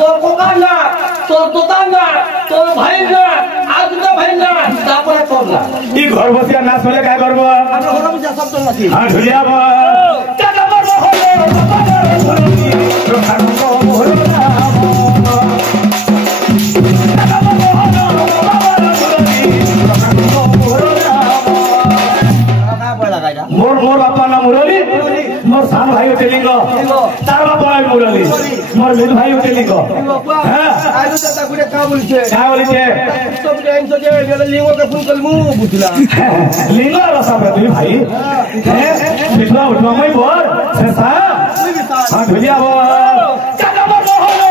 তোর কোকার না, তোর দোকান না, তোর ভাই না, আর দুটা ভাই না, তারপরে তোর না। ই ঘর বসিয়া নাচ হলে কায় করবো? আমরা ঘরে বসে সব তোর নাকি? হ্যাঁ ঢুলিয়াব টাকা মারবো হলো মোর মোর বাপা না মুরলী, মোর সান ভাই হচ্ছে লিঙ্গ, তার বাপা হয় মুরলী, মোর মেধু ভাই হচ্ছে লিঙ্গ। হ্যাঁ বলছে লিঙ্গ রসাবে তুই ভাই। হ্যাঁ বিঠুয়া উঠবা মই বর শেষা হ্যাঁ ঢুলিয়াব টাকা মারবো হলো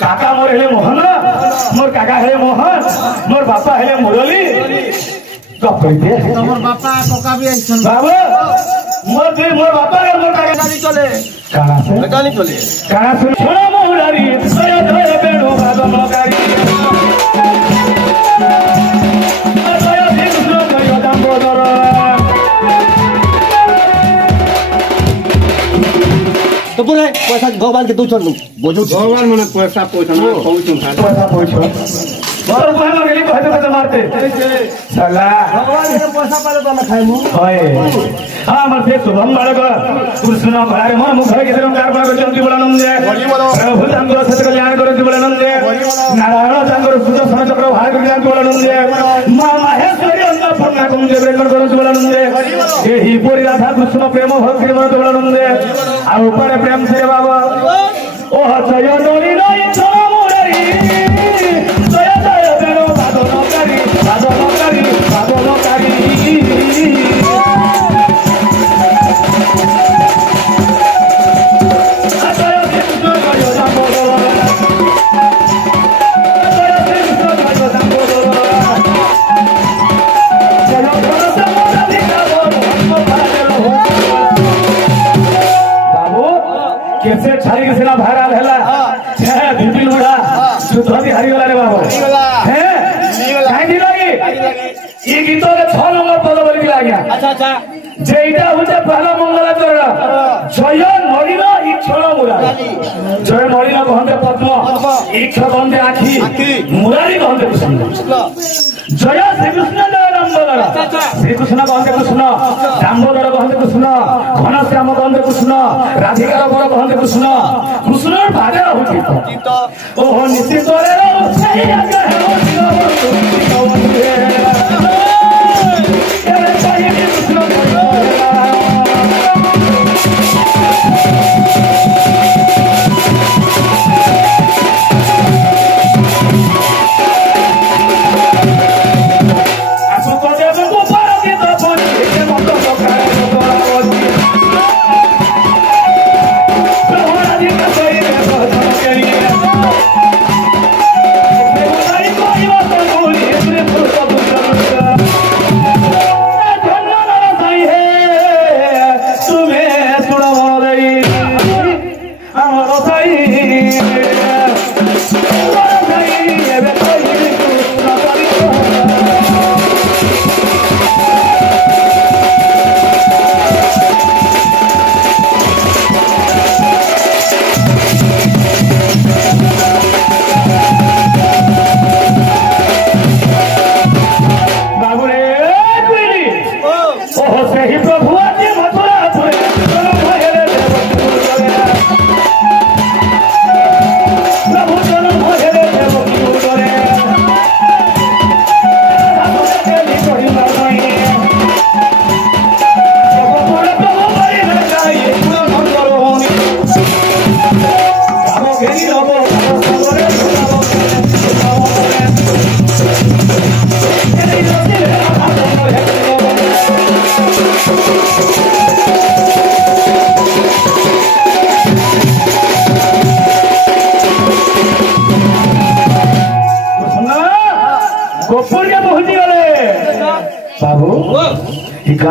काका मोर हेले मोहन, मोर काका हेले मोहन, मोर बापा हेले मुरली। मोर बापा कोका भी आइछन बाबू मोर दे मोर बापा और मोर काका गाड़ी चले काना से गाड़ी चले काना सुन छोरा मुरारी सोया धरे बेडो बाबा मगारी सोया दिन सुनो करियो दाम बोदर तो पूरे पैसा भगवान के दूचन बोझो भगवान मने पैसा पैसा ना कहू पैसा और उपाय गेली कहते कहते मारते साला भगवान के पैसा पाले तो ना खाइमु होय हां मरते शुभम बालक कृष्ण भारे मन मुख के धर्म कार पर चंदी बोलानंदे प्रभु चंद्र सत्य कल्याण करे बोलानंदे नारायण चंद्र सुदर्शन चक्र भार के ज्ञान बोलानंदे मां महेश्वरी अंत फन्ना कुंजे ब्रह्मण करे बोलानंदे एही पूरी राधा कृष्ण प्रेम भक्ति मन बोलानंदे आ ऊपर प्रेम से बाबा ओ जय नोरी नई चमुरई जय जय बेरो बादो नकारी बादो नकारी बादो नकारी कैसे छाई के सेना भाइराल हैला है बिपिन बुढ़ा युद्ध भी हारी गला रे बाबू है काहे लगी ये गीतों के 6 नंबर पद बोल दिया गया। अच्छा अच्छा जेइटा होते पहला मंगलाचरण जय नलिन इक्षण मुरारी जय नलिन कहते पद्म इक्ष कहते आखि मुरारी कहते कृष्ण जय श्री कृष्ण जय दामोदर श्री कृष्ण कहते कृष्ण दामोदर कहते कृष्ण घनश्याम कहते कृष्ण राधिकार बर कहते कृष्ण कृष्ण भागे होती ओह निश्चित करे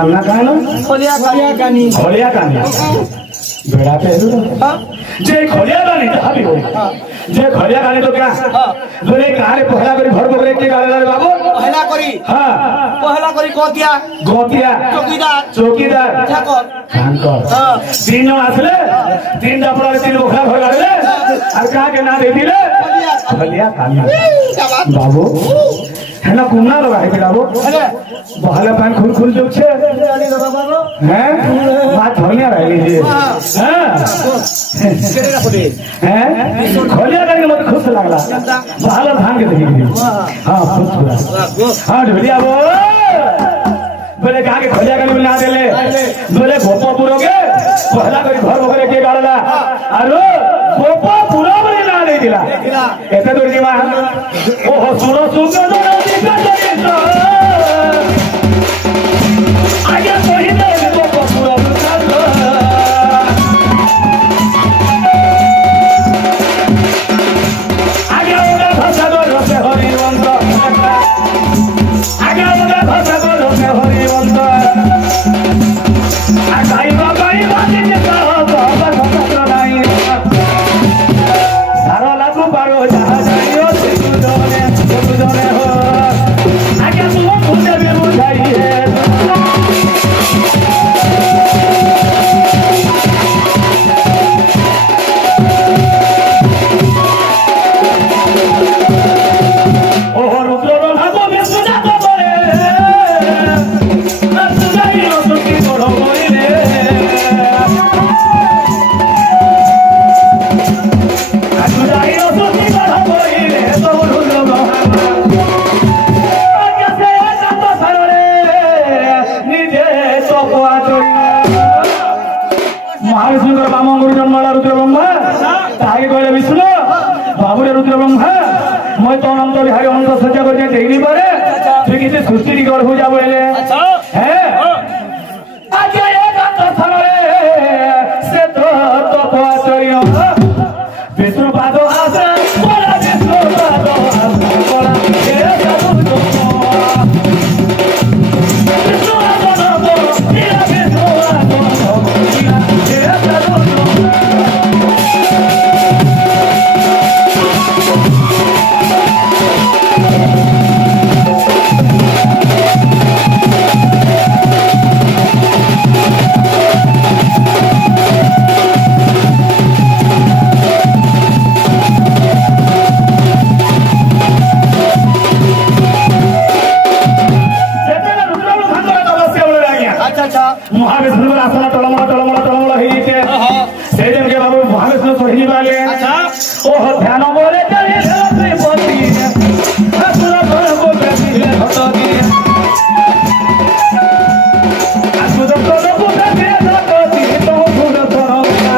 नाम ना कहना खोलिया कानी खोलिया कानी बेड़ा पे जे खोलिया कानी तो हाबी हो जे खोलिया कानी तो क्या जोरे कारे पहला करी घर पकड़े के गाले रे बाबू पहला करी गोतिया चौकीदार खानकर तीन आसले तीन डपड़ा तीन बोखला घर गाले और का के ना दे दिले खोलिया कानी बाबू है ना कुमना लगा है बाबू बहला पान खुल जो छे हैं बात होनिया रह लीजिए हैं खोलिया करके मत खुश लागला बहला धान के देखी हां खुश हुआ हां ढोलिया वो बोले कहा के खोलिया करके ना देले बोले गोपापुर के पहला करी घर वगैरह के गाड़ला अरे गोपापुर में ना दे दिला एते दूर की मां ओहो सुनो सुनो आगे कोई नहीं गोपापुर आगे उनका भाषा को रोसे हरिवंत आगे उनका भाषा को रोसे हरिवंत आगाई बाबाई बाजी के कहो बाबा सत्र नहीं सारा लागू बारो जहाँ जाइयो तू जाने हो आगे तू मुझे भी बुझाइए महाविष्णुकर बाम गुरुजन्मला रुद्र ब्रह्मा ताके कहले विष्णु बाबुरे रुद्र ब्रह्मा मैं तो अनंत बिहारी अनंत सज्जा करके देनी पारे तू किसी सृष्टि की गढ़ हो जा बोले हैं आज एक अंतरे से तो पाचरियो विष्णु पादो आसे बोला विष्णु पादो आसे बोला हे जादू तो विष्णु पादो तो तेरा विष्णु पादो तेरा जादू महाविष्णु आसना टलमला ही के से दिन के बाबू महाविष्णु सोहिनी वाले ओह ध्यान बोले चले त्रिपति असुर बल को गति है हटती असुर बल को गति है हटती तो फूल सरौला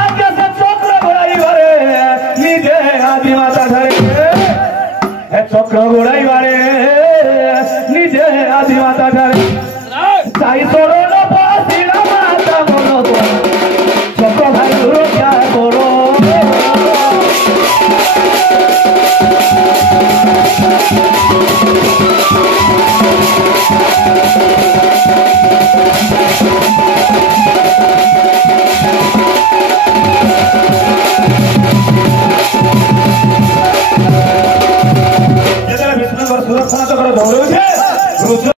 आज से चक्र गोड़ाई वाले निजे आदि माता धरे है चक्र गोड़ाई वाले निजे आदि माता धरे साई तोरो न पासीना माता बोलो तो चको भाई गुरु क्या करो विष्णु सुदर्शन चक्र दौड़े